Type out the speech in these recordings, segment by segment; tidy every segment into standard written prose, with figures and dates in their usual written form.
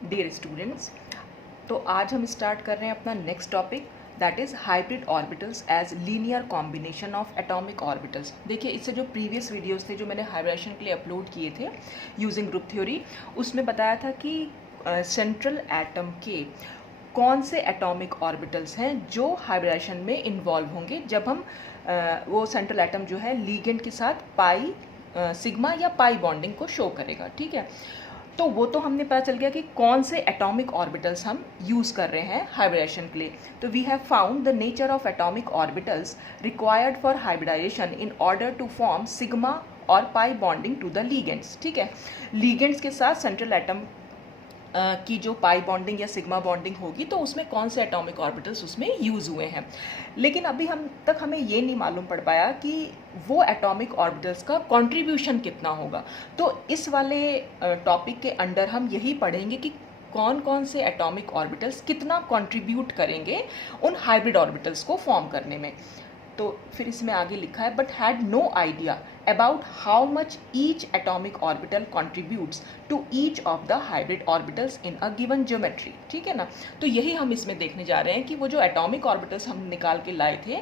Dear students, तो आज हम स्टार्ट कर रहे हैं अपना next topic, that is hybrid orbitals as linear combination of atomic orbitals. देखिए, इससे जो प्रीवियस वीडियोस थे जो मैंने हाइब्रिडेशन के लिए अपलोड किए थे यूजिंग ग्रुप थ्योरी, उसमें बताया था कि सेंट्रल एटम के कौन से एटॉमिक ऑर्बिटल्स हैं जो हाइब्रिडेशन में इन्वॉल्व होंगे जब हम वो सेंट्रल एटम जो है लीगेंड के साथ पाई सिग्मा या पाई बॉन्डिंग को शो करेगा। ठीक है, तो वो तो हमने पता चल गया कि कौन से एटॉमिक ऑर्बिटल्स हम यूज़ कर रहे हैं हाइब्रिडेशन के लिए। तो we have found the nature of atomic orbitals required for hybridisation in order to form sigma और pi bonding to the ligands. ठीक है, लीगेंड्स के साथ सेंट्रल एटम की जो पाई बॉन्डिंग या सिग्मा बॉन्डिंग होगी तो उसमें कौन से एटॉमिक ऑर्बिटल्स उसमें यूज़ हुए हैं। लेकिन अभी हमें ये नहीं मालूम पड़ पाया कि वो एटॉमिक ऑर्बिटल्स का कंट्रीब्यूशन कितना होगा। तो इस वाले टॉपिक के अंडर हम यही पढ़ेंगे कि कौन कौन से एटॉमिक ऑर्बिटल्स कितना कंट्रीब्यूट करेंगे उन हाइब्रिड ऑर्बिटल्स को फॉर्म करने में। तो फिर इसमें आगे लिखा है, but had no idea about how much each atomic orbital contributes to each of the hybrid orbitals in a given geometry. ठीक है ना, तो यही हम इसमें देखने जा रहे हैं कि वो जो एटॉमिक ऑर्बिटल्स हम निकाल के लाए थे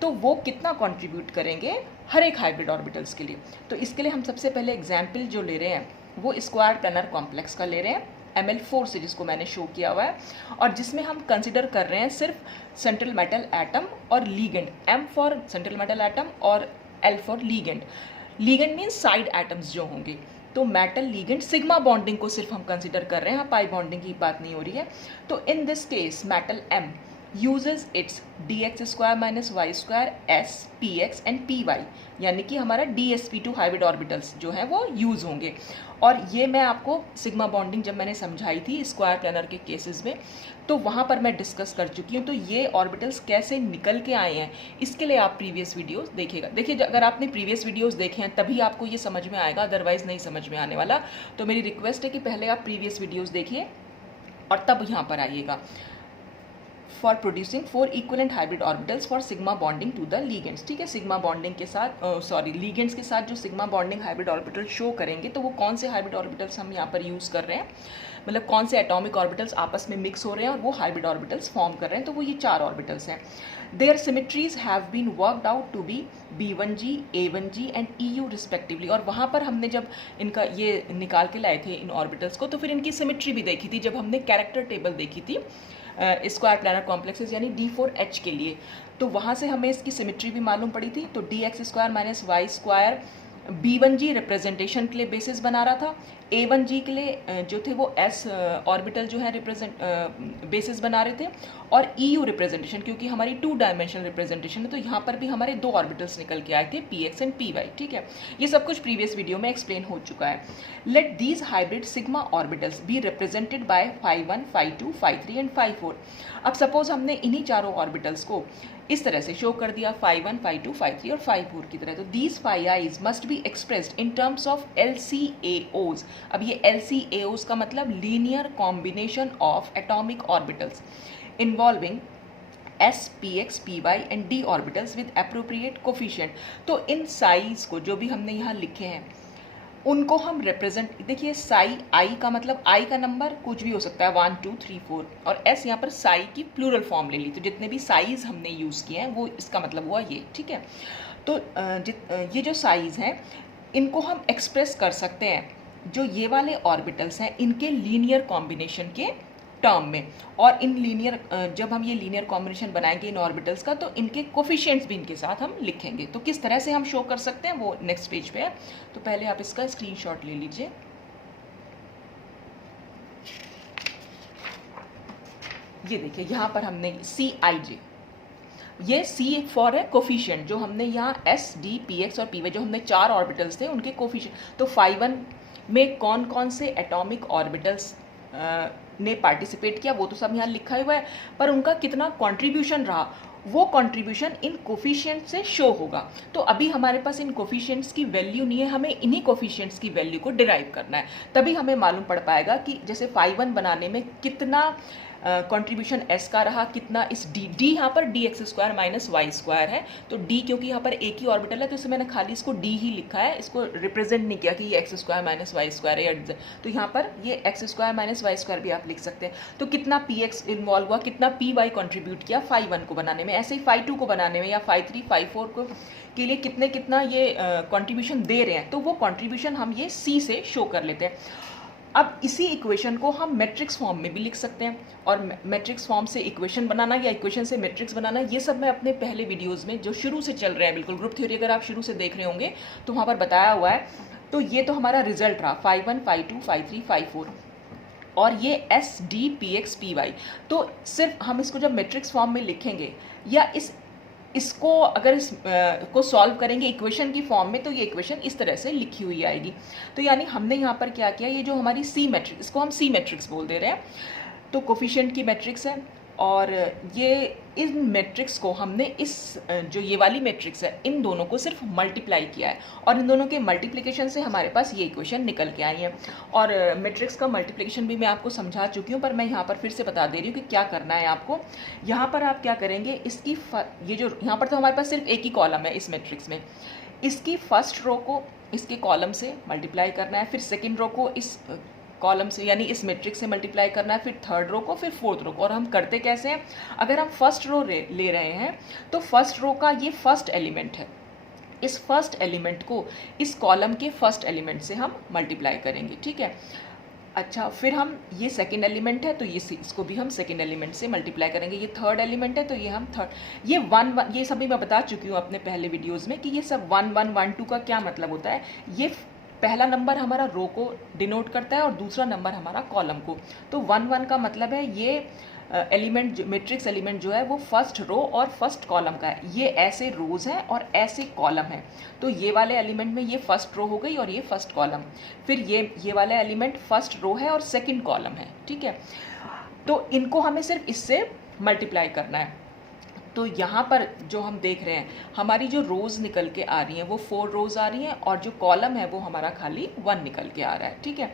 तो वो कितना कंट्रीब्यूट करेंगे हर एक हाइब्रिड ऑर्बिटल्स के लिए। तो इसके लिए हम सबसे पहले एग्जाम्पल जो ले रहे हैं वो स्क्वायर प्लानर कॉम्प्लेक्स का ले रहे हैं, ML4 से, जिसको मैंने शो किया हुआ है, और जिसमें हम कंसिडर कर रहे हैं सिर्फ सेंट्रल मेटल एटम और ligand, M for central metal atom और L for ligand. Ligand means side atoms जो होंगे, तो मेटल लीगेंड सिग्मा बॉन्डिंग को सिर्फ हम कंसिडर कर रहे हैं, पाई बॉन्डिंग की बात नहीं हो रही है। तो in this case metal M uses its dx square minus y square s px and py, यानी कि हमारा dsp2 हाइब्रिड ऑर्बिटल्स जो है वो यूज़ होंगे। और ये मैं आपको सिग्मा बॉन्डिंग जब मैंने समझाई थी स्क्वायर प्लानर के केसेस में, तो वहाँ पर मैं डिस्कस कर चुकी हूँ। तो ये ऑर्बिटल्स कैसे निकल के आए हैं इसके लिए आप प्रीवियस वीडियोस देखिएगा। देखिए, अगर आपने प्रीवियस वीडियोस देखे हैं तभी आपको ये समझ में आएगा, अदरवाइज नहीं समझ में आने वाला। तो मेरी रिक्वेस्ट है कि पहले आप प्रीवियस वीडियोज़ देखिए और तब यहाँ पर आइएगा। For producing 4 equivalent hybrid orbitals for sigma bonding to the ligands. ठीक है, सिग्मा बॉन्डिंग के साथ लीगेंड्स के साथ जो sigma bonding hybrid orbital show करेंगे, तो वो कौन से हाइब्रिड ऑर्बिटल्स हम यहाँ पर यूज़ कर रहे हैं, मतलब कौन से एटॉमिक ऑर्बिटल्स आपस में मिक्स हो रहे हैं और वो हाइब्रिड ऑर्बिटल्स फॉर्म कर रहे हैं। तो वो ये 4 ऑर्बिटल्स हैं। Their symmetries have been worked out to be B1g, A1g and EU respectively. और वहाँ पर हमने जब इनका ये निकाल के लाए थे इन ऑर्बिटल्स को, तो फिर इनकी सिमेट्री भी देखी थी जब हमने कैरेक्टर टेबल देखी थी स्क्वायर प्लानर कॉम्प्लेक्सेस यानी D4H के लिए। तो वहाँ से हमें इसकी सिमेट्री भी मालूम पड़ी थी। तो dx square minus y square B1g representation के लिए बेसिस बना रहा था, A1g के लिए जो थे वो S ऑर्बिटल जो है बेसिस बना रहे थे, और EU रिप्रेजेंटेशन क्योंकि हमारी 2 डायमेंशनल रिप्रेजेंटेशन है, तो यहाँ पर भी हमारे 2 ऑर्बिटल्स निकल के आए थे, PX एंड PY। ठीक है, ये सब कुछ प्रीवियस वीडियो में एक्सप्लेन हो चुका है। Let these hybrid sigma orbitals be represented by phi1, phi2, phi3 and phi4। अब सपोज हमने इन्हीं चारों ऑर्बिटल्स को इस तरह से शो कर दिया, phi1, phi2, phi3 और phi4 की तरह। तो these phi's must be expressed in terms of LCAOs। अब ये LCAOs का मतलब linear combination of atomic orbitals involving S, Px, Py and D orbitals with appropriate coefficient. तो इन साइज को जो भी हमने यहाँ लिखे हैं उनको हम रिप्रेजेंट, देखिए साई आई का मतलब आई का नंबर कुछ भी हो सकता है, 1 2 3 4, और एस यहाँ पर साई की प्लूरल फॉर्म ले ली। तो जितने भी साइज हमने यूज़ किए हैं वो इसका मतलब हुआ ये। ठीक है, तो ये जो साइज हैं इनको हम एक्सप्रेस कर सकते हैं जो ये वाले ऑर्बिटल्स हैं इनके लीनियर कॉम्बिनेशन के टर्म में। और इन लीनियर जब हम ये लीनियर कॉम्बिनेशन बनाएंगे इन ऑर्बिटल्स का, तो इनके कोफिशिएंट्स भी इनके साथ हम लिखेंगे। तो किस तरह से हम शो कर सकते हैं वो नेक्स्ट पेज पे है। तो पहले आप इसका स्क्रीनशॉट ले लीजिए। ये देखिए, यहाँ पर हमने CIJ, ये C फॉर है कोफिशिएंट, जो हमने यहाँ S, D, Px और Py जो हमने 4 ऑर्बिटल्स थे उनके कोफिशिएंट। तो phi1 में कौन कौन से एटॉमिक ऑर्बिटल्स ने पार्टिसिपेट किया वो तो सब यहाँ लिखा हुआ है, पर उनका कितना कंट्रीब्यूशन रहा वो कंट्रीब्यूशन इन कोफिशिएंट से शो होगा। तो अभी हमारे पास इन कोफिशिएंट्स की वैल्यू नहीं है, हमें इन्हीं कोफिशिएंट्स की वैल्यू को डिराइव करना है, तभी हमें मालूम पड़ पाएगा कि जैसे phi1 बनाने में कितना कंट्रीब्यूशन एस का रहा कितना, इस डी यहाँ पर d x square minus y square है, तो डी क्योंकि यहाँ पर एक ही ऑर्बिटल है तो इसमें मैंने खाली इसको डी ही लिखा है, इसको रिप्रेजेंट नहीं किया कि ये x square minus y square है, तो यहाँ पर ये x square minus y square भी आप लिख सकते हैं। तो कितना पी एक्स इन्वॉल्व हुआ, कितना पी वाई कॉन्ट्रीब्यूट किया फाई 1 को बनाने में, ऐसे ही फाई 2 को बनाने में या फाई 3 फाई 4 को के लिए कितना ये कंट्रीब्यूशन दे रहे हैं, तो वो कंट्रीब्यूशन हम ये सी से शो कर लेते हैं। अब इसी इक्वेशन को हम मैट्रिक्स फॉर्म में भी लिख सकते हैं, और मैट्रिक्स फॉर्म से इक्वेशन बनाना या इक्वेशन से मैट्रिक्स बनाना, ये सब मैं अपने पहले वीडियोस में जो शुरू से चल रहे हैं, बिल्कुल ग्रुप थ्योरी अगर आप शुरू से देख रहे होंगे तो वहाँ पर बताया हुआ है। तो ये तो हमारा रिजल्ट रहा फाई 1 फाई 2 फाई 3 फाई 4, और ये s d p x p y. तो सिर्फ हम इसको जब मैट्रिक्स फॉर्म में लिखेंगे या इसको अगर इस को सॉल्व करेंगे इक्वेशन की फॉर्म में, तो ये इक्वेशन इस तरह से लिखी हुई आएगी। तो यानी हमने यहाँ पर क्या किया, ये जो हमारी सी मैट्रिक्स, इसको हम सी मैट्रिक्स बोल दे रहे हैं, तो कोफिशिएंट की मैट्रिक्स है, और ये इन मैट्रिक्स को हमने इस जो ये वाली मैट्रिक्स है इन दोनों को सिर्फ मल्टीप्लाई किया है, और इन दोनों के मल्टीप्लिकेशन से हमारे पास ये इक्वेशन निकल के आई है। और मैट्रिक्स का मल्टीप्लिकेशन भी मैं आपको समझा चुकी हूँ, पर मैं यहाँ पर फिर से बता दे रही हूँ कि क्या करना है आपको। यहाँ पर आप क्या करेंगे, इसकी ये जो यहाँ पर तो हमारे पास सिर्फ एक ही कॉलम है इस मैट्रिक्स में, इसकी फर्स्ट रो को इसके कॉलम से मल्टीप्लाई करना है, फिर सेकेंड रो को इस कॉलम से यानी इस मैट्रिक्स से मल्टीप्लाई करना है, फिर थर्ड रो को, फिर फोर्थ रो को। और हम करते कैसे हैं, अगर हम फर्स्ट रो ले रहे हैं तो फर्स्ट रो का ये फर्स्ट एलिमेंट है, इस फर्स्ट एलिमेंट को इस कॉलम के फर्स्ट एलिमेंट से हम मल्टीप्लाई करेंगे, ठीक है। अच्छा, फिर हम ये सेकेंड एलिमेंट है तो इसको भी हम सेकेंड एलिमेंट से मल्टीप्लाई करेंगे, ये थर्ड एलिमेंट है तो ये हम थर्ड, ये 1 1 ये सभी मैं बता चुकी हूँ अपने पहले वीडियोज़ में कि ये सब 1 1 1 2 का क्या मतलब होता है। ये पहला नंबर हमारा रो को डिनोट करता है और दूसरा नंबर हमारा कॉलम को। तो 1 1 का मतलब है ये एलिमेंट, मैट्रिक्स एलिमेंट जो है वो फर्स्ट रो और फर्स्ट कॉलम का है, ये ऐसे रोज हैं और ऐसे कॉलम है। तो ये वाले एलिमेंट में ये फर्स्ट रो हो गई और ये फर्स्ट कॉलम, फिर ये वाला एलिमेंट फर्स्ट रो है और सेकंड कॉलम है, ठीक है। तो इनको हमें सिर्फ इससे मल्टीप्लाई करना है। तो यहाँ पर जो हम देख रहे हैं हमारी जो रोज़ निकल के आ रही हैं वो 4 रोज़ आ रही हैं, और जो कॉलम है वो हमारा खाली 1 निकल के आ रहा है, ठीक है।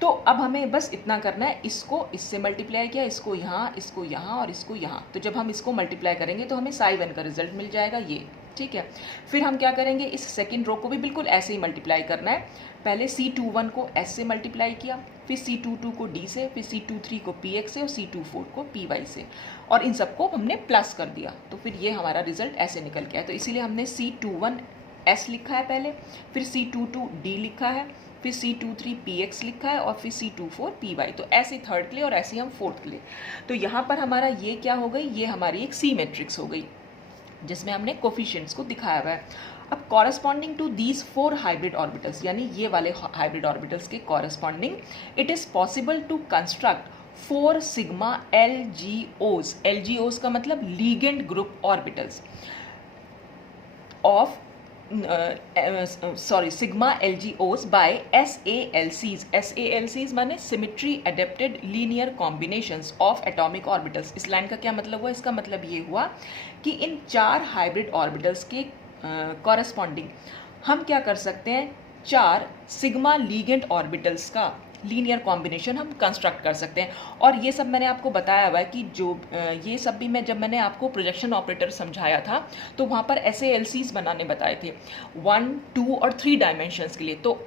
तो अब हमें बस इतना करना है, इसको इससे मल्टीप्लाई किया, इसको यहाँ और इसको यहाँ। तो जब हम इसको मल्टीप्लाई करेंगे तो हमें साई 1 का रिजल्ट मिल जाएगा ये, ठीक है। फिर हम क्या करेंगे, इस सेकंड रो को भी बिल्कुल ऐसे ही मल्टीप्लाई करना है। पहले C21 को S से मल्टीप्लाई किया, फिर C22 को D से, फिर C23 को PX से और C24 को PY से, और इन सबको हमने प्लस कर दिया। तो फिर ये हमारा रिजल्ट ऐसे निकल के आया। तो इसीलिए हमने C21 S लिखा है पहले, फिर C22 D लिखा है, फिर C23 PX लिखा है, और फिर C24 PY। तो ऐसे थर्ड के लिए और ऐसे हम फोर्थ के लिए। तो यहाँ पर हमारा ये क्या हो गई, ये हमारी एक C मैट्रिक्स हो गई जिसमें हमने कोफिशिएंट्स को दिखाया हुआ है। अब corresponding to these 4 hybrid orbitals, यानी ये वाले हाइब्रिड ऑर्बिटल्स के corresponding it is possible to construct 4 sigma LGOs, LGOs का मतलब ligand group orbitals of sigma LGOs by SALCs। SALCs माने symmetry adapted linear combinations of atomic orbitals. इस line का क्या मतलब हुआ, इसका मतलब ये हुआ कि इन 4 हाइब्रिड ऑर्बिटल्स के कॉरस्पॉन्डिंग हम क्या कर सकते हैं, 4 सिग्मा लीगेंड ऑर्बिटल्स का लीनियर कॉम्बिनेशन हम कंस्ट्रक्ट कर सकते हैं। और ये सब मैंने आपको बताया हुआ है कि जो ये सब भी जब मैंने आपको प्रोजेक्शन ऑपरेटर समझाया था तो वहाँ पर SALCs बनाने बताए थे 1, 2 और 3 डायमेंशंस के लिए। तो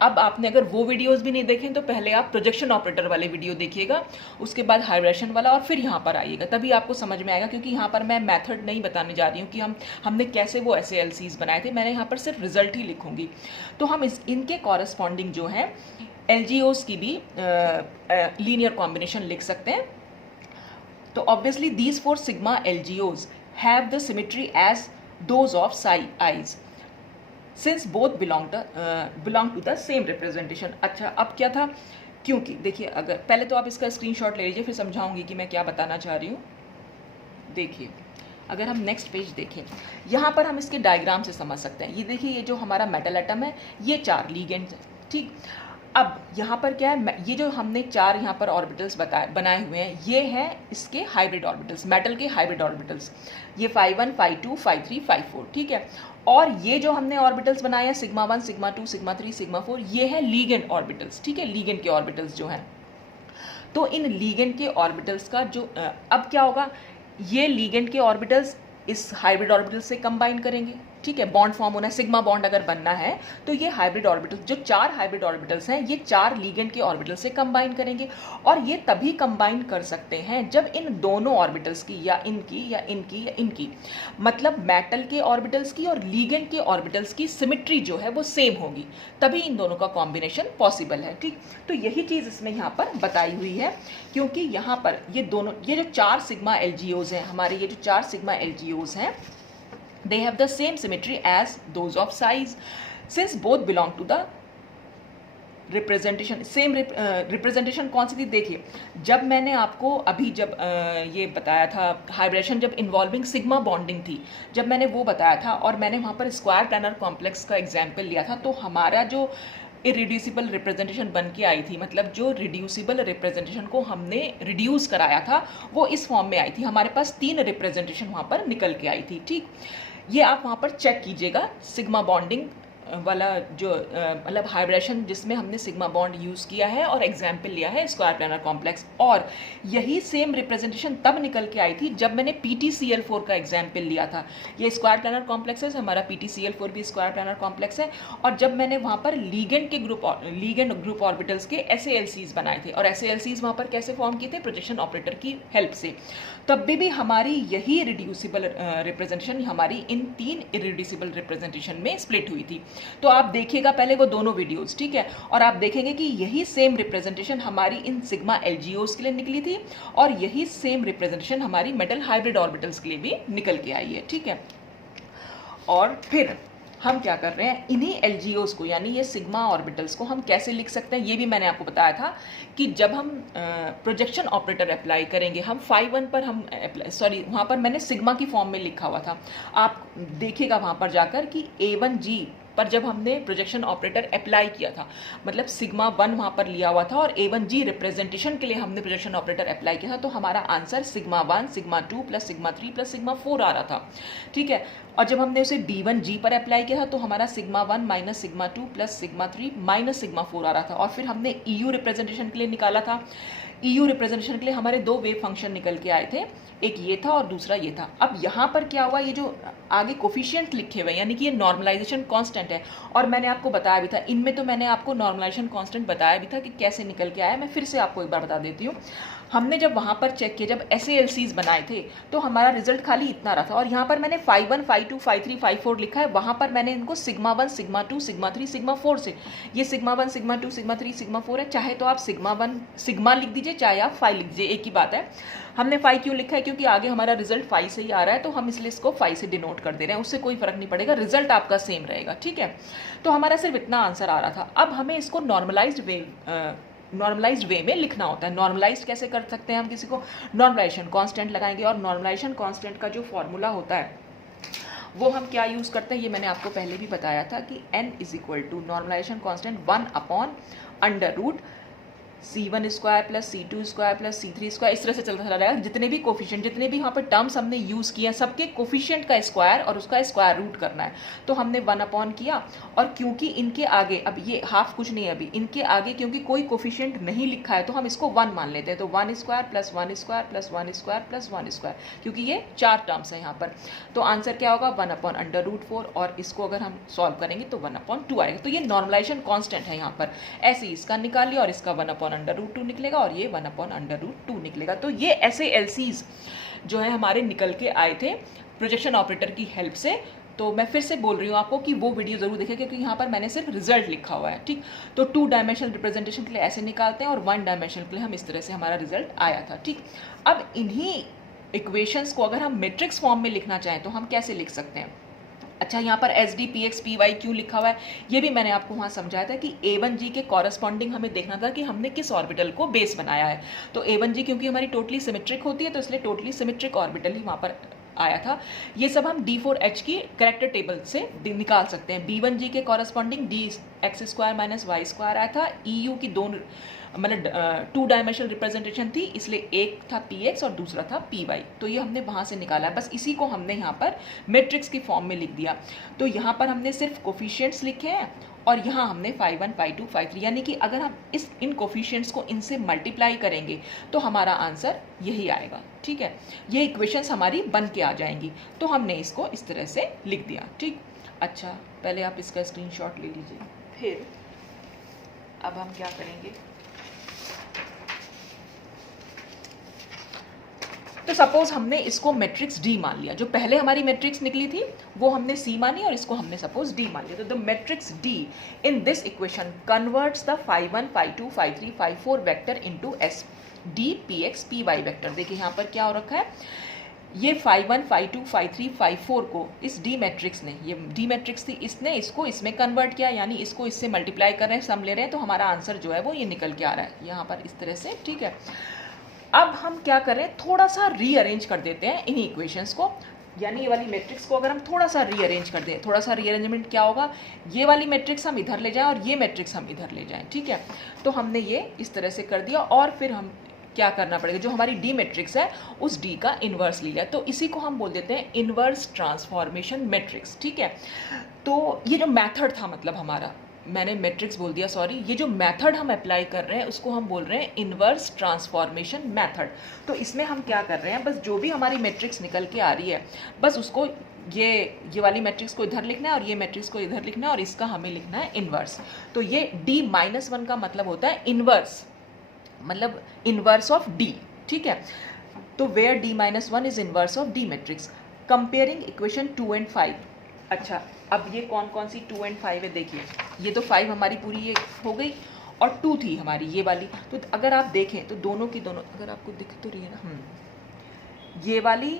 अब आपने अगर वो वीडियोस भी नहीं देखें तो पहले आप प्रोजेक्शन ऑपरेटर वाले वीडियो देखिएगा, उसके बाद हाइब्रेशन वाला, और फिर यहाँ पर आइएगा, तभी आपको समझ में आएगा। क्योंकि यहाँ पर मैं मेथड नहीं बताने जा रही हूँ कि हमने कैसे वो SALCs बनाए थे, मैंने यहाँ पर सिर्फ रिजल्ट ही लिखूँगी। तो हम इनके कॉरस्पॉन्डिंग जो है LGOs की भी लीनियर कॉम्बिनेशन लिख सकते हैं। तो obviously these 4 sigma LGOs have the symmetry as those of psi i's since both belong to the same representation. अच्छा, अब क्या था, क्योंकि देखिए, अगर पहले तो आप इसका स्क्रीनशॉट ले लीजिए, फिर समझाऊंगी कि मैं क्या बताना चाह रही हूँ। देखिए, अगर हम नेक्स्ट पेज देखें, यहाँ पर हम इसके डायग्राम से समझ सकते हैं। ये देखिए, ये जो हमारा मेटल एटम है ये 4 लीगेंड्स हैं, ठीक। अब यहाँ पर क्या है, ये जो हमने 4 यहाँ पर ऑर्बिटल्स बनाए हुए हैं ये हैं इसके हाइब्रिड ऑर्बिटल्स, मेटल के हाइब्रिड ऑर्बिटल्स, ये phi 1 phi 2 phi 3 phi 4, ठीक है। और ये जो हमने ऑर्बिटल्स बनाए हैं सिग्मा 1 सिग्मा 2 सिग्मा 3 सिग्मा 4, ये है लीगेंड ऑर्बिटल्स, ठीक है, लीगेंड के ऑर्बिटल्स जो हैं। तो इन लीगेंड के ऑर्बिटल्स का जो अब क्या होगा, ये लीगेंड के ऑर्बिटल्स इस हाइब्रिड ऑर्बिटल से कंबाइन करेंगे, ठीक है, बॉन्ड फॉर्म होना है, सिग्मा बॉन्ड अगर बनना है तो ये हाइब्रिड ऑर्बिटल, जो 4 हाइब्रिड ऑर्बिटल्स हैं, ये 4 लीगेंड के ऑर्बिटल से कंबाइन करेंगे। और ये तभी कंबाइन कर सकते हैं जब इन दोनों ऑर्बिटल्स की या इनकी मतलब मेटल के ऑर्बिटल्स की और लीगेंड के ऑर्बिटल्स की सिमेट्री जो है वो सेम होगी, तभी इन दोनों का कॉम्बिनेशन पॉसिबल है, ठीक। तो यही चीज़ इसमें यहाँ पर बताई हुई है, क्योंकि यहाँ पर ये दोनों, ये जो 4 सिग्मा एलजीओज हैं हमारे, ये जो 4 सिग्मा एलजीओज हैं, they have the same symmetry as those of size since both belong to the representation. Same representation कौन सी थी, देखिए जब मैंने आपको अभी जब ये बताया था हाइब्रिडेशन जब इन्वॉल्विंग सिग्मा बॉन्डिंग थी, जब मैंने वो बताया था और मैंने वहाँ पर स्क्वायर प्लानर कॉम्प्लेक्स का एग्जाम्पल लिया था, तो हमारा जो इरिड्यूसिबल रिप्रेजेंटेशन बन के आई थी, मतलब जो रिड्यूसिबल रिप्रेजेंटेशन को हमने रिड्यूस कराया था वो इस फॉर्म में आई थी, हमारे पास 3 रिप्रेजेंटेशन वहाँ पर निकल के आई थी, ठीक। ये आप वहाँ पर चेक कीजिएगा, सिग्मा बॉन्डिंग वाला जो मतलब हाइब्रिडेशन जिसमें हमने सिग्मा बॉन्ड यूज़ किया है और एग्जाम्पल लिया है स्क्वायर प्लानर कॉम्प्लेक्स, और यही सेम रिप्रेजेंटेशन तब निकल के आई थी जब मैंने PTCl4 का एग्जाम्पल लिया था। ये स्क्वायर प्लानर कॉम्प्लेक्स है, हमारा PTCl4 भी स्क्वायर प्लानर कॉम्प्लेक्स है, और जब मैंने वहाँ पर लीगेंड ग्रुप ऑर्बिटल्स के SALCs बनाए थे, और SALCs वहाँ पर कैसे फॉर्म किए थे, प्रोजेक्शन ऑपरेटर की हेल्प से, तब भी हमारी यही रिड्यूसिबल रिप्रेजेंटेशन हमारी इन 3 इरिड्यूसिबल रिप्रेजेंटेशन में स्प्लिट हुई थी। तो आप देखिएगा पहले वो दोनों वीडियोस, ठीक है, और आप देखेंगे कि यही सेम रिप्रेजेंटेशन हमारी इन सिग्मा एलजीओस के लिए निकली थी और यही सेम रिप्रेजेंटेशन हमारी मेटल हाइब्रिड ऑर्बिटल्स के लिए भी निकल के आई है, ठीक है। और फिर हम क्या कर रहे हैं, इन्हीं एलजीओस को यानी ये सिग्मा ऑर्बिटल्स को हम कैसे लिख सकते हैं, ये भी मैंने आपको बताया था कि जब हम प्रोजेक्शन ऑपरेटर अप्लाई करेंगे, हम φ1 पर हम वहाँ पर मैंने सिग्मा की फॉर्म में लिखा हुआ था, आप देखिएगा वहाँ पर जाकर कि A1G पर जब हमने प्रोजेक्शन ऑपरेटर अप्लाई किया था, मतलब सिग्मा 1 वहाँ पर लिया हुआ था और A1G रिप्रेजेंटेशन के लिए हमने प्रोजेक्शन ऑपरेटर अप्लाई किया था, तो हमारा answer sigma 1 sigma 2 plus sigma 3 plus sigma 4 आ रहा था, ठीक है। और जब हमने उसे B1G पर अप्लाई किया था तो हमारा sigma 1 minus sigma 2 plus sigma 3 minus sigma 4 आ रहा था। और फिर हमने EU रिप्रेजेंटेशन के लिए निकाला था, EU रिप्रेजेंटेशन के लिए हमारे 2 वेव फंक्शन निकल के आए थे, एक ये था और दूसरा ये था। अब यहाँ पर क्या हुआ, ये जो आगे कोफिशिएंट लिखे हुए यानी कि ये नॉर्मलाइजेशन कांस्टेंट है, और मैंने आपको बताया भी था, इनमें तो मैंने आपको नॉर्मलाइजेशन कांस्टेंट बताया भी था कि कैसे निकल के आया, मैं फिर से आपको एक बार बता देती हूँ। हमने जब वहाँ पर चेक किया, जब SALCs बनाए थे तो हमारा रिजल्ट खाली इतना रहा था, और यहाँ पर मैंने φ1 φ2 φ3 φ4 लिखा है, वहाँ पर मैंने इनको सिग्मा 1 सिग्मा 2 सिग्मा 3 सिग्मा 4 से, ये सिग्मा 1 सिग्मा 2 सिग्मा 3 सिग्मा 4 है, चाहे तो आप सिग्मा 1 सिग्मा लिख दीजिए, चाहे आप फाई लिख दीजिए, एक ही बात है। हमने फाई क्यों लिखा है, क्योंकि आगे हमारा रिजल्ट फाई से ही आ रहा है, तो हम इसलिए इसको फाई से डिनोट कर दे रहे हैं, उससे कोई फर्क नहीं पड़ेगा, रिजल्ट आपका सेम रहेगा, ठीक है। तो हमारा सिर्फ इतना आंसर आ रहा था। अब हमें इसको नॉर्मलाइज्ड वे में लिखना होता है। नॉर्मलाइज्ड कैसे कर सकते हैं हम, किसी को नॉर्मलाइजेशन कांस्टेंट लगाएंगे, और नॉर्मलाइजेशन कांस्टेंट का जो फॉर्मूला होता है वो हम क्या यूज़ करते हैं, ये मैंने आपको पहले भी बताया था कि n is equal to normalization constant 1/√c1 square plus c2 square plus c3 square, इस तरह से चलता चला जाएगा। जितने भी कोफिशिएंट, जितने भी यहाँ पर टर्म्स हमने यूज़ किए हैं, सबके कोफिशिएंट का स्क्वायर और उसका स्क्वायर रूट करना है। तो हमने 1 किया, और क्योंकि इनके आगे, अब ये हाफ कुछ नहीं है, अभी इनके आगे क्योंकि कोई कोफिशिएंट नहीं लिखा है तो हम इसको 1 मान लेते हैं। तो 1 square plus 1 square plus 1 square plus 1 square, क्योंकि ये 4 टर्म्स हैं यहाँ पर। तो आंसर क्या होगा, 1/√4, और इसको अगर हम सॉल्व करेंगे तो 1/2 आएगा। तो ये नॉर्मलाइजेशन कांस्टेंट है यहाँ पर, ऐसे ही इसका निकाल लिया और इसका 1/√2 निकलेगा और ये 1/√2 निकलेगा। तो ये SALCs जो है हमारे निकल के आए थे प्रोजेक्शन ऑपरेटर की हेल्प से। तो मैं फिर से बोल रही हूँ आपको कि वो वीडियो ज़रूर देखें, क्योंकि यहाँ पर मैंने सिर्फ रिजल्ट लिखा हुआ है, ठीक। तो 2 डायमेंशनल रिप्रेजेंटेशन के लिए ऐसे निकालते हैं और 1 डायमेंशनल के लिए हम इस तरह से, हमारा रिजल्ट आया था, ठीक। अब इन्हीं इक्वेशंस को अगर हम मैट्रिक्स फॉर्म में लिखना चाहें तो हम कैसे लिख सकते हैं। अच्छा, यहाँ पर SD PX PY क्यों लिखा हुआ है, ये भी मैंने आपको वहाँ समझाया था कि A1G के कॉरस्पॉन्डिंग हमें देखना था कि हमने किस ऑर्बिटल को बेस बनाया है। तो A1G क्योंकि हमारी टोटली सिमेट्रिक होती है, तो इसलिए टोटली सिमेट्रिक ऑर्बिटल ही वहाँ पर आया था। ये सब हम D4H की कैरेक्टर टेबल से निकाल सकते हैं। B1G के corresponding DX square minus y square आया था। EU की दोनों मतलब 2 डायमेंशनल रिप्रेजेंटेशन थी, इसलिए एक था PX और दूसरा था PY। तो ये हमने वहाँ से निकाला है, बस इसी को हमने यहाँ पर मैट्रिक्स की फॉर्म में लिख दिया। तो यहाँ पर हमने सिर्फ कोफिशिएंट्स लिखे हैं और यहाँ हमने phi 1, phi 2, phi 3, यानी कि अगर हम इन कोफिशिएंट्स को इनसे मल्टीप्लाई करेंगे तो हमारा आंसर यही आएगा। ठीक है, ये इक्वेशंस हमारी बन के आ जाएंगी। तो हमने इसको इस तरह से लिख दिया। ठीक, अच्छा पहले आप इसका स्क्रीनशॉट ले लीजिए। फिर अब हम क्या करेंगे, तो सपोज हमने इसको मैट्रिक्स डी मान लिया, जो पहले हमारी मैट्रिक्स निकली थी वो हमने सी मानी और इसको हमने सपोज डी मान लिया। तो the matrix d in this equation converts the phi 1, phi 2, phi 3, phi 4 vector into s d p x p y vector. देखिए यहाँ पर क्या हो रखा है, ये phi 1, phi 2, phi 3, phi 4 को इस डी मैट्रिक्स ने, ये डी मैट्रिक्स थी, इसने इसको इसमें कन्वर्ट किया, यानी इसको इससे मल्टीप्लाई कर रहे हैं, सम ले रहे हैं, तो हमारा आंसर जो है वो ये निकल के आ रहा है यहाँ पर इस तरह से। ठीक है, अब हम क्या करें, थोड़ा सा रीअरेंज कर देते हैं इन इक्वेशंस को, यानी ये वाली मैट्रिक्स को अगर हम थोड़ा सा रीअरेंज कर दें, थोड़ा सा रीअरेंजमेंट क्या होगा, ये वाली मैट्रिक्स हम इधर ले जाएं और ये मैट्रिक्स हम इधर ले जाएं। ठीक है, तो हमने ये इस तरह से कर दिया और फिर हम क्या करना पड़ेगा, जो हमारी डी मैट्रिक्स है उस डी का इन्वर्स ले लिया, तो इसी को हम बोल देते हैं इन्वर्स ट्रांसफॉर्मेशन मैट्रिक्स। ठीक है, तो ये जो मेथड था, मतलब हमारा, मैंने मैट्रिक्स बोल दिया, सॉरी, ये जो मेथड हम अप्लाई कर रहे हैं उसको हम बोल रहे हैं इन्वर्स ट्रांसफॉर्मेशन मेथड। तो इसमें हम क्या कर रहे हैं, बस जो भी हमारी मैट्रिक्स निकल के आ रही है, बस उसको ये वाली मैट्रिक्स को इधर लिखना है और ये मैट्रिक्स को इधर लिखना है और इसका हमें लिखना है इन्वर्स। तो ये D-1 का मतलब होता है इन्वर्स, मतलब इन्वर्स ऑफ D। ठीक है, तो where D-1 is inverse of D matrix. Comparing equation 2 and 5। अच्छा, अब ये कौन कौन सी 2 and 5 है, देखिए ये तो 5 हमारी पूरी ये हो गई और 2 थी हमारी ये वाली। तो अगर आप देखें तो दोनों की दोनों, अगर आपको दिख तो रही है ना, ये वाली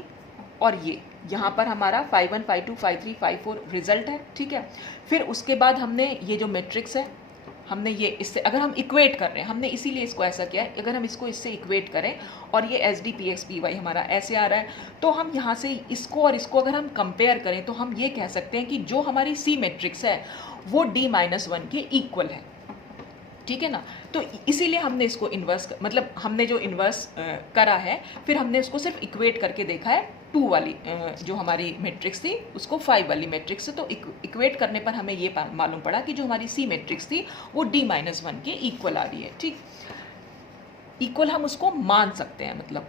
और ये, यहाँ पर हमारा phi 1, phi 2, phi 3, phi 4 result है। ठीक है, फिर उसके बाद हमने ये जो मैट्रिक्स है, हमने ये इससे, अगर हम इक्वेट कर रहे हैं, हमने इसीलिए इसको ऐसा किया है, अगर हम इसको इससे इक्वेट करें और ये s d p x p y हमारा ऐसे आ रहा है, तो हम यहाँ से इसको और इसको अगर हम कंपेयर करें तो हम ये कह सकते हैं कि जो हमारी सी मैट्रिक्स है वो D-1 के इक्वल है। ठीक है ना, तो इसीलिए हमने इसको इन्वर्स, मतलब हमने जो इन्वर्स करा है, फिर हमने उसको सिर्फ इक्वेट करके देखा है 2 वाली जो हमारी मैट्रिक्स थी उसको 5 वाली मैट्रिक्स से, तो इक्वेट करने पर हमें ये मालूम पड़ा कि जो हमारी सी मैट्रिक्स थी वो D-1 के इक्वल आ रही है। ठीक, इक्वल हम उसको मान सकते हैं, मतलब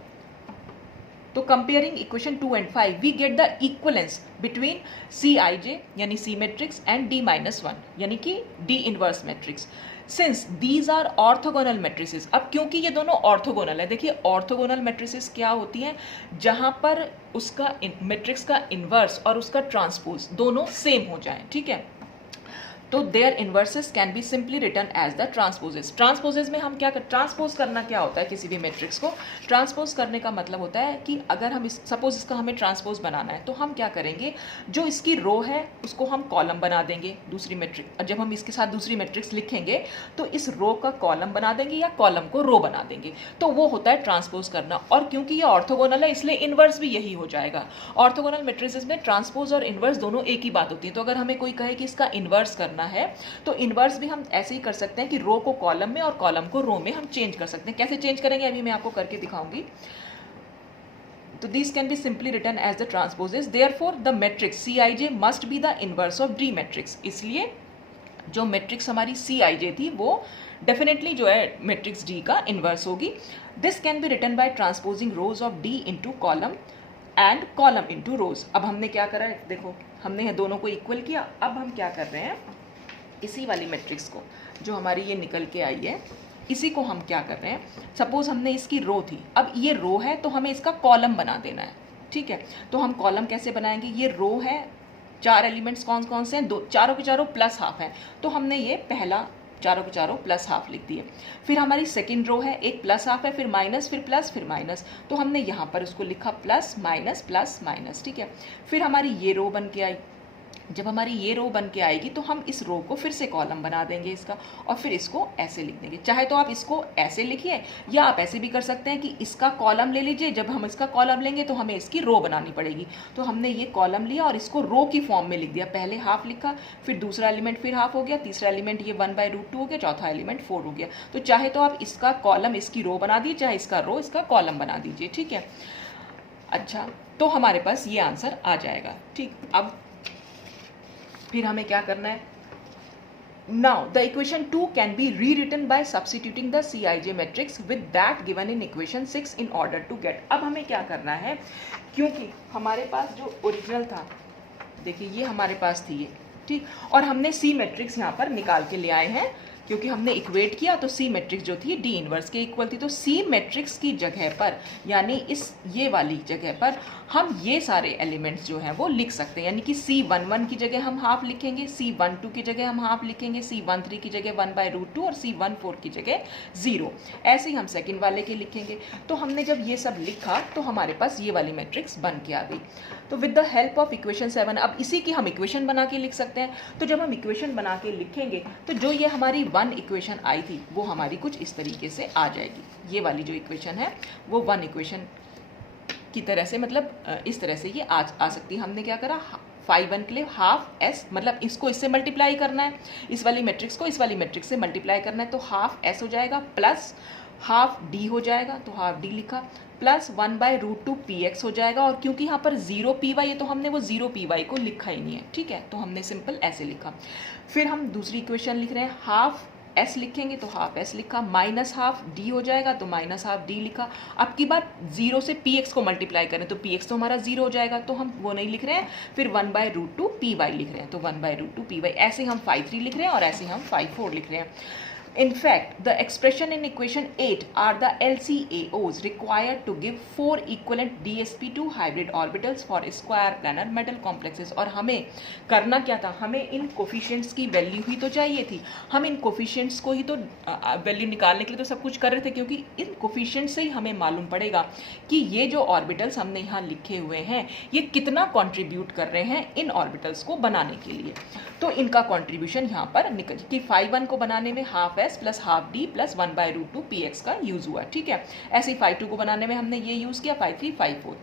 तो comparing equation 2 and 5 we get the equivalence between Cij यानी सी मैट्रिक्स एंड D-1 यानी कि D inverse matrix, since these are orthogonal matrices. अब क्योंकि ये दोनों ऑर्थोगोनल है, देखिए ऑर्थोगोनल मैट्रिसेस क्या होती हैं, जहां पर उसका मैट्रिक्स का इन्वर्स और उसका ट्रांसपोज दोनों सेम हो जाएं। ठीक है, तो their inverses can be simply written as the transposes. Transposes में हम क्या कर, ट्रांसपोज करना क्या होता है, किसी भी मैट्रिक्स को ट्रांसपोज करने का मतलब होता है कि अगर हम सपोज इसका हमें ट्रांसपोज बनाना है तो हम क्या करेंगे, जो इसकी रो है उसको हम कॉलम बना देंगे दूसरी मैट्रिक्स, जब हम इसके साथ दूसरी मैट्रिक्स लिखेंगे तो इस रो का कॉलम बना देंगे या कॉलम को रो बना देंगे, तो वो होता है ट्रांसपोज करना। और क्योंकि ये ऑर्थोगोनल है इसलिए इन्वर्स भी यही हो जाएगा। ऑर्थोगोनल मैट्रिसेस में ट्रांसपोज और इन्वर्स दोनों एक ही बात होती है, तो अगर हमें कोई कहे कि इसका इन्वर्स करना है तो इन्वर्स भी हम ऐसे ही कर सकते हैं कि रो को कॉलम में और कॉलम को रो में हम चेंज कर सकते हैं। कैसे चेंज करेंगे अभी मैं आपको करके दिखाऊंगी। तो these can be simply written as the transposes, therefore the matrix Cij must be the inverse of D matrix। इसलिए जो मैट्रिक्स हमारी Cij थी वो डेफिनेटली जो है मैट्रिक्स D का इन्वर्स होगी। This can be written by transposing rows of D into column and column into rows. अब हमने क्या करा है, देखो हमने दोनों को इक्वल किया, अब हम क्या कर रहे हैं, इसी वाली मैट्रिक्स को जो हमारी ये निकल के आई है, इसी को हम क्या कर रहे हैं, सपोज हमने इसकी रो थी, अब ये रो है तो हमें इसका कॉलम बना देना है। ठीक है, तो हम कॉलम कैसे बनाएंगे, ये रो है, 4 एलिमेंट्स कौन कौन से हैं, दो, चारों के चारों प्लस हाफ हैं, तो हमने ये पहला चारों के चारों प्लस हाफ लिख दिए। फिर हमारी सेकंड रो है, एक प्लस हाफ है, फिर माइनस, फिर प्लस, फिर माइनस, तो हमने यहाँ पर उसको लिखा प्लस माइनस प्लस माइनस। ठीक है, फिर हमारी ये रो बन के आई, जब हमारी ये रो बन के आएगी तो हम इस रो को फिर से कॉलम बना देंगे इसका, और फिर इसको ऐसे लिख देंगे। चाहे तो आप इसको ऐसे लिखिए या आप ऐसे भी कर सकते हैं कि इसका कॉलम ले लीजिए, जब हम इसका कॉलम लेंगे तो हमें इसकी रो बनानी पड़ेगी। तो हमने ये कॉलम लिया और इसको रो की फॉर्म में लिख दिया, पहले हाफ लिखा, फिर दूसरा एलिमेंट फिर हाफ हो गया, तीसरा एलिमेंट ये 1/√2 हो गया, चौथा एलिमेंट 4 हो गया। तो चाहे तो आप इसका कॉलम इसकी रो बना दीजिए, चाहे इसका रो इसका कॉलम बना दीजिए। ठीक है, अच्छा तो हमारे पास ये आंसर आ जाएगा। ठीक, अब फिर हमें क्या करना है, Now the equation 2 can be rewritten by substituting the Cij matrix with that given in equation 6 in order to get. अब हमें क्या करना है, क्योंकि हमारे पास जो ओरिजिनल था, देखिए ये हमारे पास थी ये, ठीक, और हमने सी मैट्रिक्स यहाँ पर निकाल के ले आए हैं, क्योंकि हमने इक्वेट किया तो सी मैट्रिक्स जो थी डी इनवर्स के इक्वल थी। तो सी मैट्रिक्स की जगह पर, यानी इस ये वाली जगह पर हम ये सारे एलिमेंट्स जो हैं वो लिख सकते हैं, यानी कि C11 की जगह हम हाफ लिखेंगे, C12 की जगह हम हाफ लिखेंगे, C13 की जगह 1/√2 और C14 की जगह 0, ऐसे ही हम सेकंड वाले के लिखेंगे। तो हमने जब ये सब लिखा तो हमारे पास ये वाली मैट्रिक्स बन के आ गई। तो with the help of equation 7 अब इसी की हम इक्वेशन बना के लिख सकते हैं। तो जब हम इक्वेशन बना के लिखेंगे तो जो ये हमारी 1 इक्वेशन आई थी वो हमारी कुछ इस तरीके से आ जाएगी। ये वाली जो इक्वेशन है वो 1 इक्वेशन की तरह से, मतलब इस तरह से ये आ सकती है। हमने क्या करा, फाई 1 के लिए हाफ एस, मतलब इसको इससे मल्टीप्लाई करना है, इस वाली मैट्रिक्स को इस वाली मैट्रिक्स से मल्टीप्लाई करना है, तो हाफ एस हो जाएगा प्लस हाफ डी हो जाएगा, तो हाफ डी लिखा, प्लस 1/√2 px हो जाएगा। और क्योंकि यहाँ पर 0 py है तो हमने वो 0 py को लिखा ही नहीं है, ठीक है, तो हमने सिंपल ऐसे लिखा। फिर हम दूसरी इक्वेशन लिख रहे हैं, हाफ एस लिखेंगे तो हाफ एस लिखा, माइनस हाफ डी हो जाएगा तो माइनस हाफ डी लिखा। अब की बार 0 से px को मल्टीप्लाई करें तो px तो हमारा 0 हो जाएगा, तो हम वो नहीं लिख रहे हैं। फिर 1/√2 py लिख रहे हैं, तो 1/√2 py, ऐसे हम फाई 3 लिख रहे हैं और ऐसे हम फाई 4 लिख रहे हैं। In fact, the expression in equation 8 are the LCAOs required to give 4 equivalent DsP2 hybrid orbitals for square planar metal complexes। और हमें करना क्या था, हमें इन कोफिशिएंट्स की वैल्यू ही तो चाहिए थी। हम इन कोफिशिएंट्स को ही तो वैल्यू निकालने के लिए तो सब कुछ कर रहे थे, क्योंकि इन कोफिशिएंट्स से ही हमें मालूम पड़ेगा कि ये जो ऑर्बिटल्स हमने यहाँ लिखे हुए हैं ये कितना कॉन्ट्रीब्यूट कर रहे हैं इन ऑर्बिटल्स को बनाने के लिए। तो इनका कॉन्ट्रीब्यूशन यहाँ पर निकल कि फाई 1 को बनाने में half S plus half D plus 1/√2 px का यूज़ हुआ, ठीक है। ऐसे ही फाई 2 को बनाने में हमने ये यूज़ किया, फाई 3 फाई 4।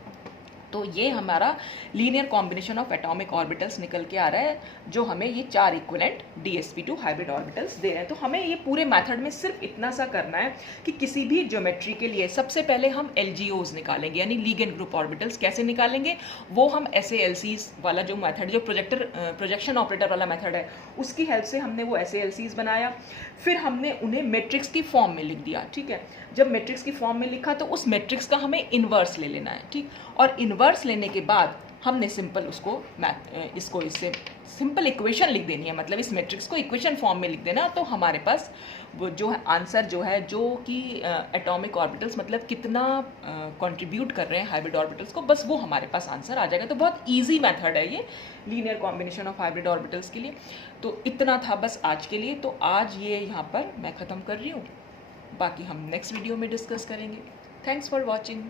तो ये हमारा linear combination of atomic orbitals निकल के आ रहा है, जो हमें ये 4 इक्विवेलेंट DsP2 हाइब्रिड ऑर्बिटल्स दे रहे हैं। तो हमें ये पूरे मेथड में सिर्फ इतना सा करना है कि किसी भी ज्योमेट्री के लिए सबसे पहले हम LGOs निकालेंगे, यानी लीगेंड ग्रुप ऑर्बिटल्स। कैसे निकालेंगे वो हम SALCs वाला जो मेथड, जो प्रोजेक्शन ऑपरेटर वाला मेथड है, उसकी हेल्प से हमने वो SALCs बनाया। फिर हमने उन्हें मैट्रिक्स की फॉर्म में लिख दिया, ठीक है। जब मैट्रिक्स की फॉर्म में लिखा तो उस मैट्रिक्स का हमें इन्वर्स ले लेना है, ठीक। और इन्वर्स लेने के बाद हमने सिंपल उसको इसको इससे सिंपल इक्वेशन लिख देनी है, मतलब इस मैट्रिक्स को इक्वेशन फॉर्म में लिख देना। तो हमारे पास वो जो है आंसर जो है, जो कि एटॉमिक ऑर्बिटल्स मतलब कितना कंट्रीब्यूट कर रहे हैं हाइब्रिड ऑर्बिटल्स को, बस वो हमारे पास आंसर आ जाएगा। तो बहुत इजी मेथड है ये linear combination of hybrid orbitals के लिए। तो इतना था बस आज के लिए। तो आज ये यहाँ पर मैं ख़त्म कर रही हूँ, बाकी हम नेक्स्ट वीडियो में डिस्कस करेंगे। Thanks for watching.